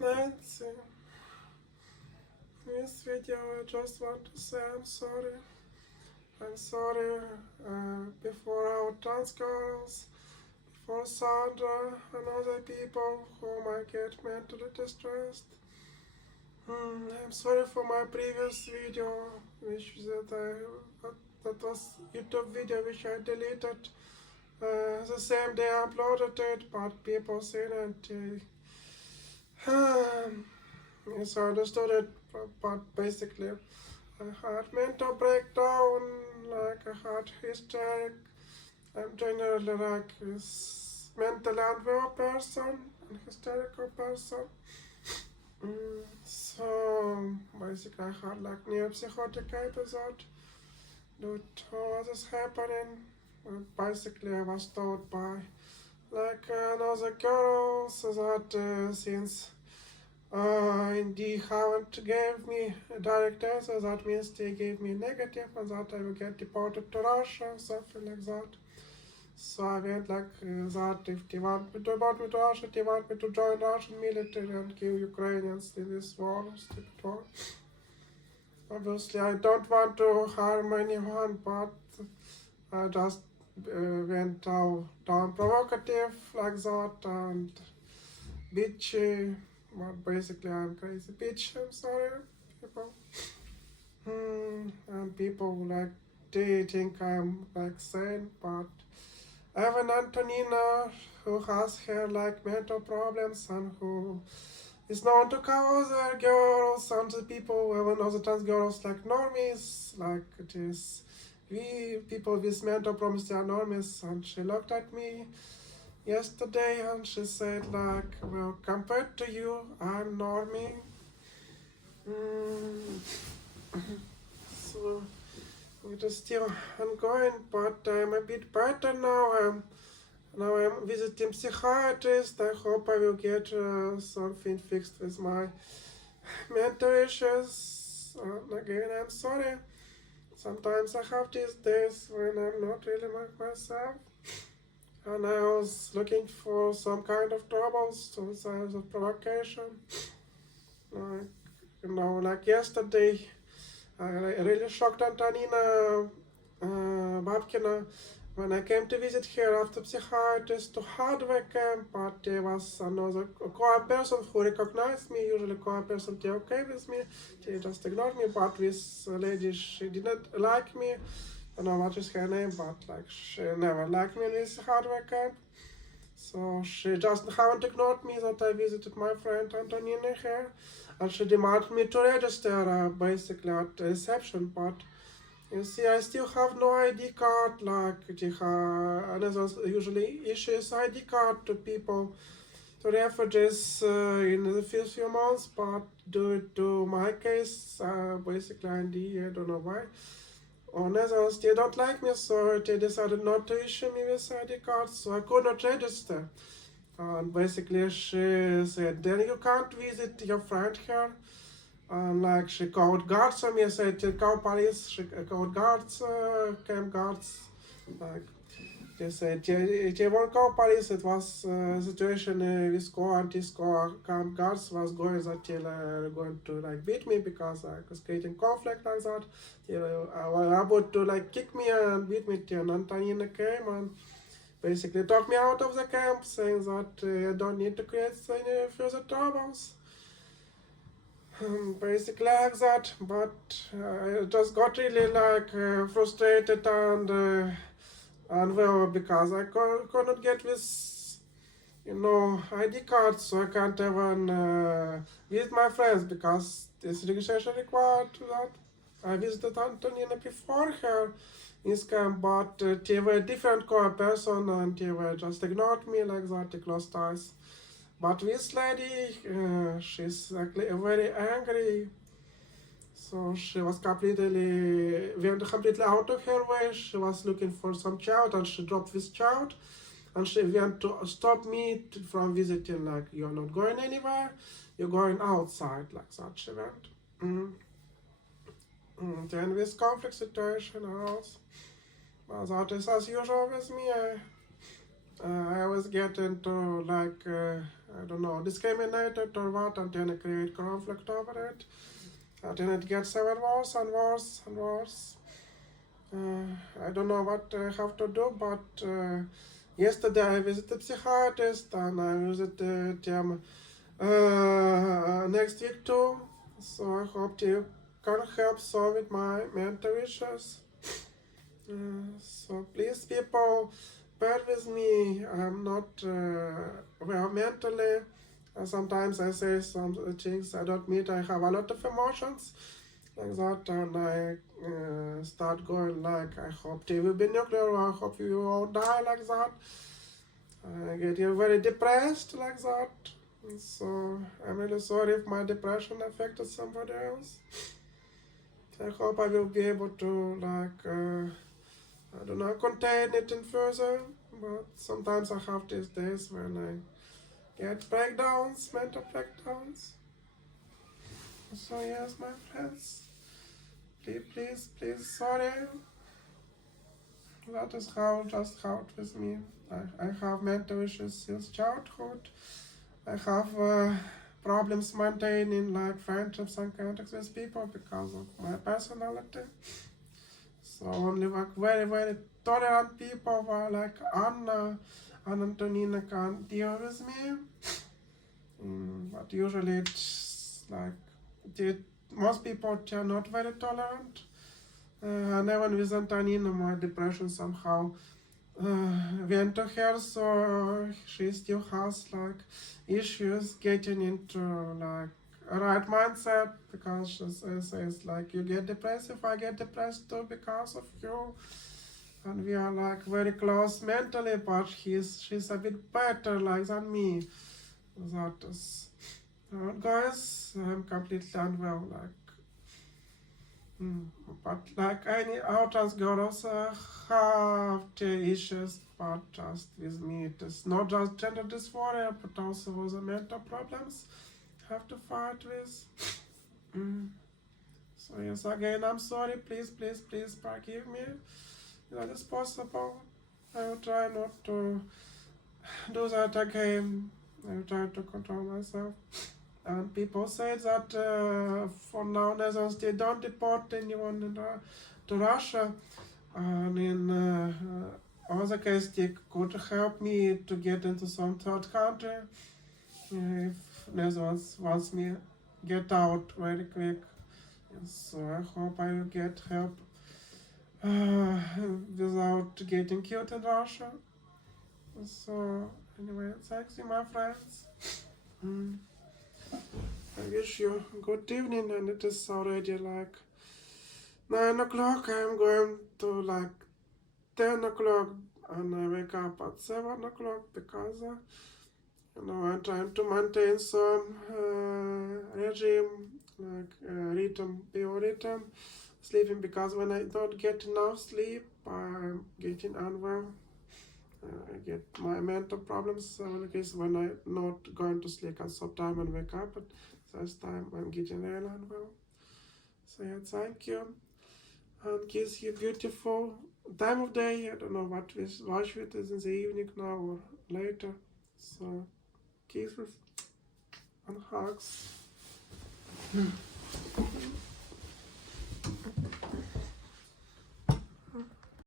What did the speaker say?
Nancy. In this video I just want to say I'm sorry. I'm sorry before our trans girls, before Sandra and other people who might get mentally distressed. I'm sorry for my previous video, that was YouTube video which I deleted the same day I uploaded it, but people said that misunderstood it, but basically I had mental breakdown, like I had hysteric. I'm generally like a mentally unwell person, and hysterical person. So basically I had like near psychotic episode due to what is happening. Basically I was told by like another girl so that since they haven't gave me a direct answer, that means they gave me negative and that I will get deported to Russia, something like that. So I went like that if they want me to deport me to Russia, they want me to join Russian military and kill Ukrainians in this war, stupid war. Obviously I don't want to harm anyone, but I just went down provocative like that and bitchy. But basically I'm crazy bitch, I'm sorry people. And people like they think I'm like sane, but even Antonina, who has her like mental problems and who is known to call other girls and the people, even other trans girls like normies, like it is we people with mental problems, they are normies, and she looked at me yesterday and she said like, well, compared to you, I'm normie. So it is still ongoing, but I'm a bit better now. Now I'm visiting psychiatrist. I hope I will get something fixed with my mental issues. Again, I'm sorry. Sometimes I have these days when I'm not really like myself. And I was looking for some kind of troubles, some signs of provocation. Like yesterday, I really shocked Antonina Babkina when I came to visit her after psychiatrist to hardware camp, but there was another core person who recognized me. Usually core person, they okay with me, they just ignored me, but this lady, she didn't like me. I don't know what is her name, but like she never liked me in this hardware camp. So she just haven't ignored me that I visited my friend Antonina here, and she demanded me to register basically at the reception, but you see, I still have no ID card, like another usually issues ID card to people, to refugees in the first few months, but due to my case, basically ID, I don't know why. Or Netherlands, they don't like me, so they decided not to issue me with ID card, so I could not register. And basically she said, then you can't visit your friend here. And like she called guards on me, I said, call police, she called guards, camp guards. Like they said, they won't call police, it was a situation with anti-score camp guards was going that they going to like beat me because I was creating conflict like that. They were about to like kick me and beat me till Antonina came and basically talked me out of the camp, saying that I don't need to create any further troubles. Basically like that, but I just got really like frustrated and unwell because I could not get this, ID card, so I can't even visit my friends because this registration required that. I visited Antonina before her in camp, but they were a different core person and they were just ignored me like that, they closed eyes. But this lady, she's actually very angry. So she was went completely out of her way. She was looking for some child and she dropped this child. And she went to stop me from visiting, like, you're not going anywhere, you're going outside, like that she went. Then this conflict situation arose. Well, that is as usual with me. I always get into like I don't know, discriminated or what, and then I create conflict over it. And then it gets ever worse and worse and worse. I don't know what I have to do, but yesterday I visited psychiatrist and I visited him next week too. So I hope you can help solve my mental issues. So please, people, bear with me. I'm not well mentally. Sometimes I say some things I don't mean. I have a lot of emotions like that, and I start going like, I hope they will be nuclear, or I hope you all die like that. I get very depressed like that. So I'm really sorry if my depression affected somebody else. I hope I will be able to like I don't know, contain it in further, but sometimes I have these days when I get breakdowns, mental breakdowns. So yes, my friends, please, sorry. That is just how it with me. I have mental issues since childhood. I have problems maintaining like friendships and contacts with people because of my personality. So only like very tolerant people were like Anna and Antonina can deal with me. But usually it's like most people are not very tolerant. And even with Antonina, my depression somehow went to her, so she still has like issues getting into like a right mindset, because she says like, you get depressed if I get depressed too because of you, and we are like very close mentally, but she's a bit better like than me. That is how it goes. I'm completely unwell like. But like any trans girls have the issues, but just with me it is not just gender dysphoria, but also the mental problems I have to fight with. Mm. So yes, again, I'm sorry. Please forgive me. That is possible. I will try not to do that again. I will try to control myself. And people say that for now, Netherlands, they don't deport anyone to Russia. And in other case, they could help me to get into some third country if Netherlands wants me get out very quick. So I hope I will get help without getting killed in Russia. So anyway, thanks you, my friends. Mm. I wish you a good evening, and it is already like 9 o'clock. I'm going to like 10 o'clock, and I wake up at 7 o'clock because I'm trying to maintain some regime, like rhythm, biorhythm, sleeping, because when I don't get enough sleep, I'm getting unwell. I get my mental problems in case when I'm not going to sleep at some time and wake up at this time, I'm getting really unwell. So yeah, thank you, and kiss you beautiful time of day. I don't know what watch it is in the evening now or later. So kisses and hugs.